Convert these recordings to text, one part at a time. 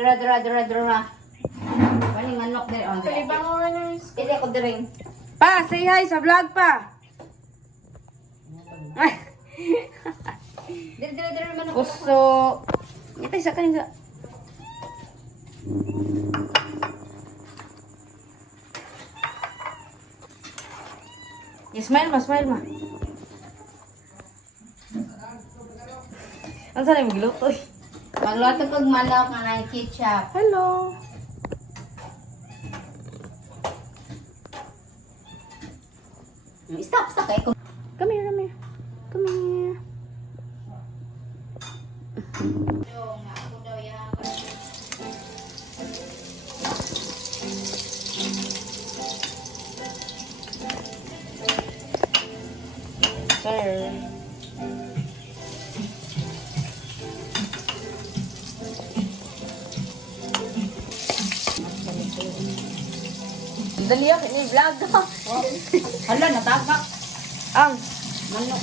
Dra. Paling manok din. Palibang mo na yung Hindi ako din. Pa, say hi sa vlog pa. Ay, Dra manok. puso. Ito isa kanina. Smile ma. Ang sana yung giluto eh. Magluto kog manok nga ng ketchup. Hello. Stop kay ko. Come here. Sir. Dali ako ini vlog. Hala, natagak. Ang Manok.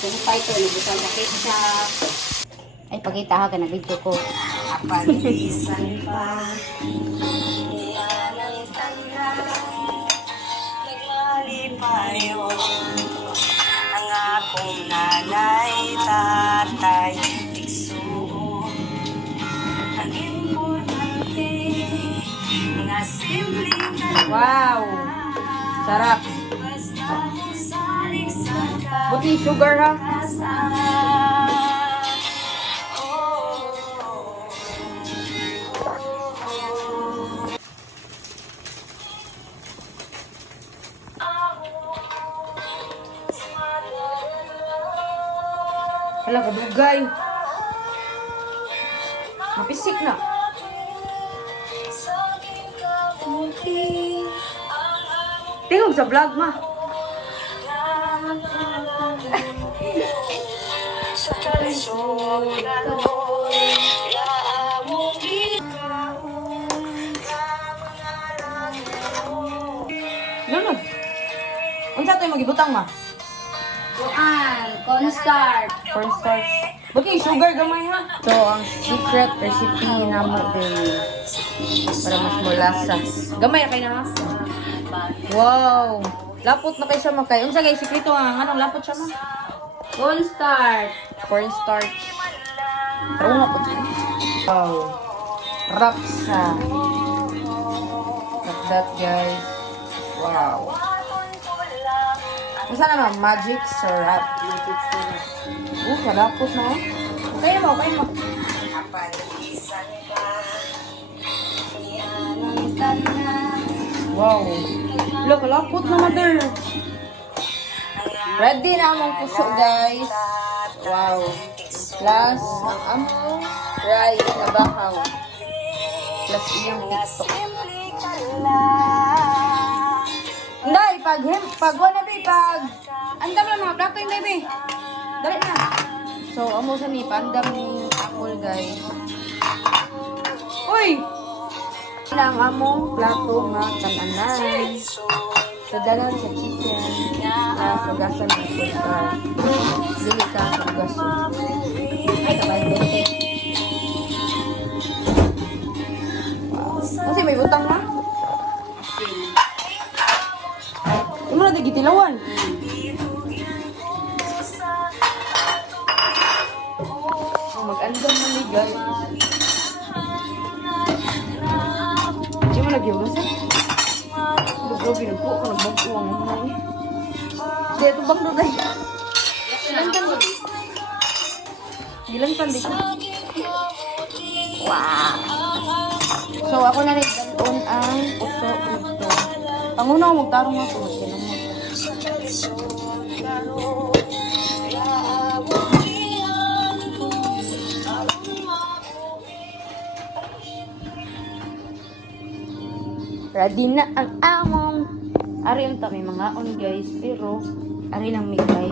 Kung pa ito, nabusal na ketchup. Ay, pagkita ka na video ko. Pag-isan pa, iyan ang tanda, nagmalipayo. Ang akong nanay, tatay, igsuo. Ang importante, nga simpleng talaga. wow. Sarap. Basta mo saliksan ka, Buti sugar ha. Hala, kadugay. Napisik na. Tingog sa vlog ma. Sa kalisod gano'n, yaamong ikaon, kamangalan mo. Lunod. Unsa tayo magibutang ma? Cornstarch. Cornstarch. Buti sugar gamay ha. So, ang secret recipe namo din para mas molasa. Gamay kay na ha. Wow. Lapot na kay siya makay. Unsa kay sikreto ang anong lapot siya ma? Cornstarch. Cornstarch. Pero nga po. Wow. Rapsa. Like that guys. Wow. Unsa naman? Magic syrup. Kalapot na oh. Okay mo. Pag-isan pa, iyan ang Wow. Look, kalapot na mother. Ready na among puso guys. Wow. Plus, ang among rice na bahaw. Plus iyang tiktok. Hindi, pag wala andam lang mga plato yung baby. Dali na. So, amo sa ni pandam ni apple guys. Uy! Ang among plato nga kananan. Sa dalan sa chicken. Sa gasan ng pulgar. Dili ka sa gasan. Ay, kabay dente. Kasi may butang na. Ano na digitilawan? Mag-andam na ni guys. Di mo nagyugas eh. Grabe na po. Kung nagbagpuwang mo na eh. Di, ito bang doday? Gilantan mo. Gilantan di ko. Wow! So, ako na rin dalon ang puso dito. Panguna ko magtarong ako. Ready na ang among. Ari ang may mga on guys. Pero, ari lang may kay.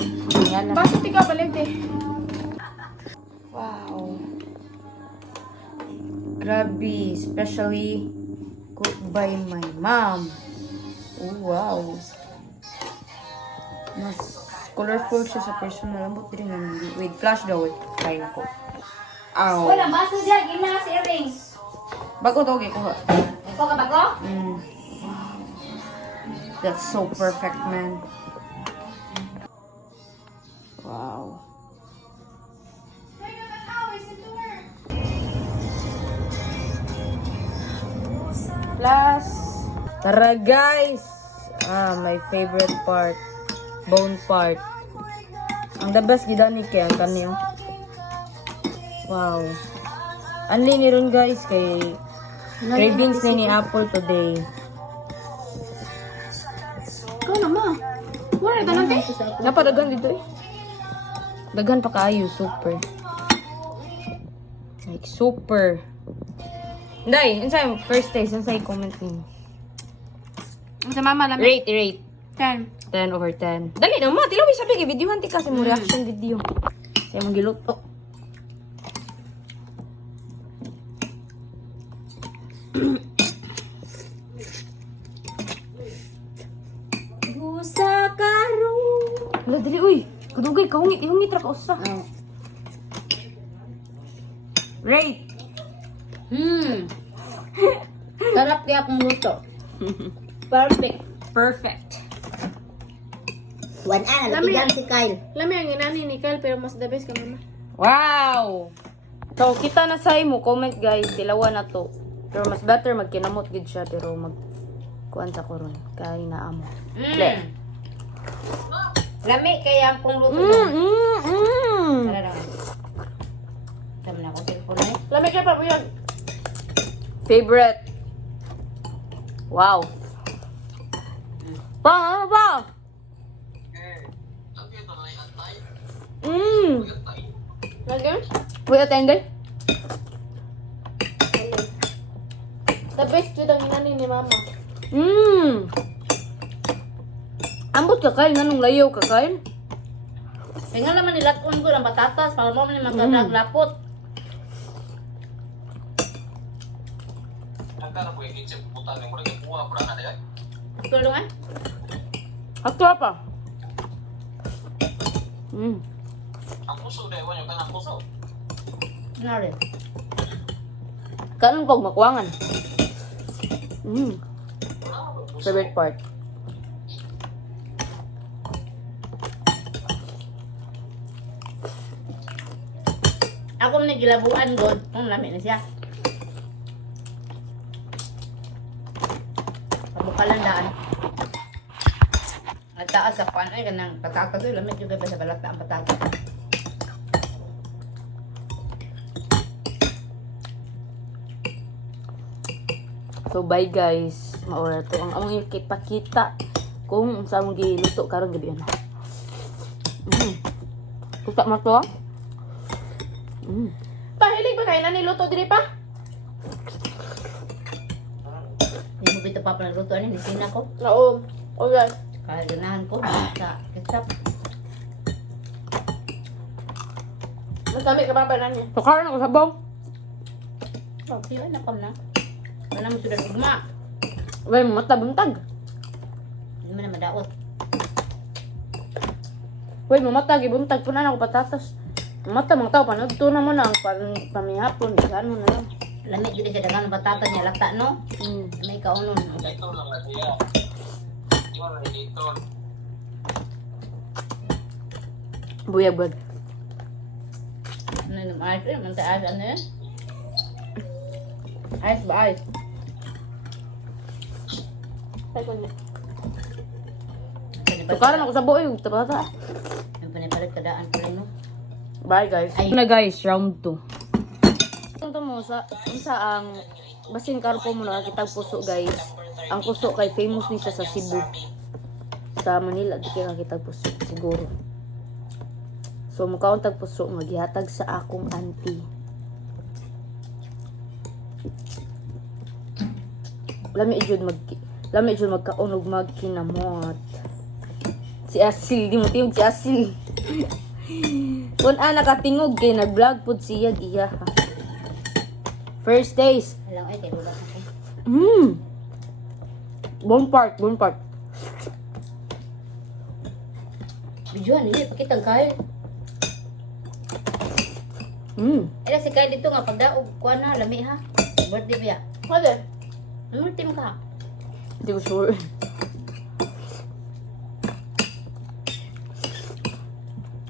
Bakit ka balik eh? Wow. Grabe. Especially cooked by my mom. Oh, wow. Mas colorful siya sa personal. Ambot din nga. Wait, flash daw. Wait, try na ko. Ow. Wala, baso dyan. Gina si earrings. Bago to, okay, kuha. Ikaw ka bago? Mm. That's so perfect, man. Wow. Plus, tara guys! My favorite part. Bone part. Ang the best gida ni Ken, kaniyo. Wow. Anli ni ron guys, kay cravings na ni Apple today. Ikaw na ma. Wala ka natin. Napadagan dito eh. Dagan pa kaayo, super. Like, super. Day, insay first taste, insay comment niyo. Sa mama lang. Rate. 10. 10 over 10. Dali na mo, tilaw sabi kay video hanti kasi mo reaction video. Saya mong giluto. Gusa karo. Wala, dali, uy. Kadugay, ihungit ra ka usa. Oh. Rate. Sarap kaya akong luto. Perfect. Perfect. 1 napigan si Kyle. Lami ang inani ni Kyle pero mas the best ka mama. Wow! So, kita na sa imo. Comment guys, tilawa na to. Pero mas better magkinamot gid siya. Pero kuan sa koron. Kaya na amo. Lami kaya akong luto. Tara na. Tama na ako cellphone na eh. Lami ka pa buyag. Favorite. Wow. Ano ba? Lagi? Uy, atengay. The best yun ang inani ni mama. Ambot ka kain, nanong layaw ka kain? Kaya nga naman nilaton ko ng patatas para mo naman magkadaglapot. Ito lang eh. Ato pa. Ano rin? Kanon pag makuangan. Favorite part. Ako man gilabuan god. Ang lami na siya. Pabukalandaan. At taas sa pan ay kanang patatas ay lamit juga sa balata ang patatas. So bye guys. Maura to ang among ipakita kung sa among giluto karon gabi ano. Tutak mo to. Pahilig ba kayo na niluto diri pa? Hindi mo bito pa pala luto ani nisina ko. Oo. Okay. Kaya ganahan ko sa ketchup. Masami ka pa pa nani. So karon ako sabaw. Okay, na kam na. Wala mo sudah ugma. Way mata buntag. Hindi mo na madaot. Way mamata gibuntag punan ako patatas. Mata mga tao panudto na mo na ang pamihapon ano na lang. Lamit gid siya dagan ng patatas niya lata no. May kaunon. Buyag-buyag. Ano yung ice cream? Ang taas ano yun? Ice ba ice? Tay ko niya. So karon ako sabaw yung tapata. Ang panipalit kadaan pa rin no. Bye guys. Ay. Na guys, round 2. Punto mo sa ang basin karo po mo nakakitag puso guys. Ang puso kay famous ni siya sa Cebu. Sa Manila di kay nakakitag puso siguro. So mukaon tag puso magihatag sa akong auntie. Lami jud magkaon og magkinamot. Si Asil, di mo tiyog si Asil. Kung nakatingog kay nag-vlog pud siya giya. First days. Alam ay kay bulat ako. Bone part. Diyan, hindi pakita Kyle. Ila si Kyle dito nga pagdaog kuha na lami ha. Birthday biya. Pwede. Ano team ka? Hindi ko sure.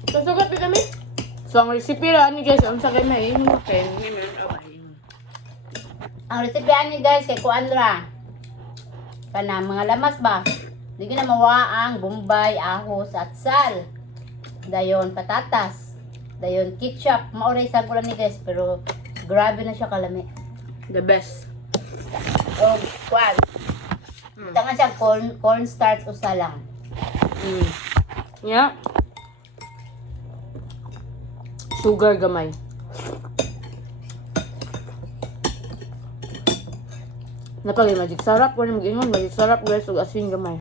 Masugat din kami. So, ang recipe ra ni guys, ang sa kay may himutin. Ang recipe ani guys kay kuan ra. Kana mga lamas ba? Dili na mawaang bombay, ahos at sal. Dayon patatas. Dayon ketchup. Mauray sa ulan ni guys pero grabe na siya kalami. The best. O kuan. Tangan siya cornstarch usa lang. Yeah. Sugar gamay. Napagay magic sarap ko ni mag-ingon magic sarap guys ug asin gamay.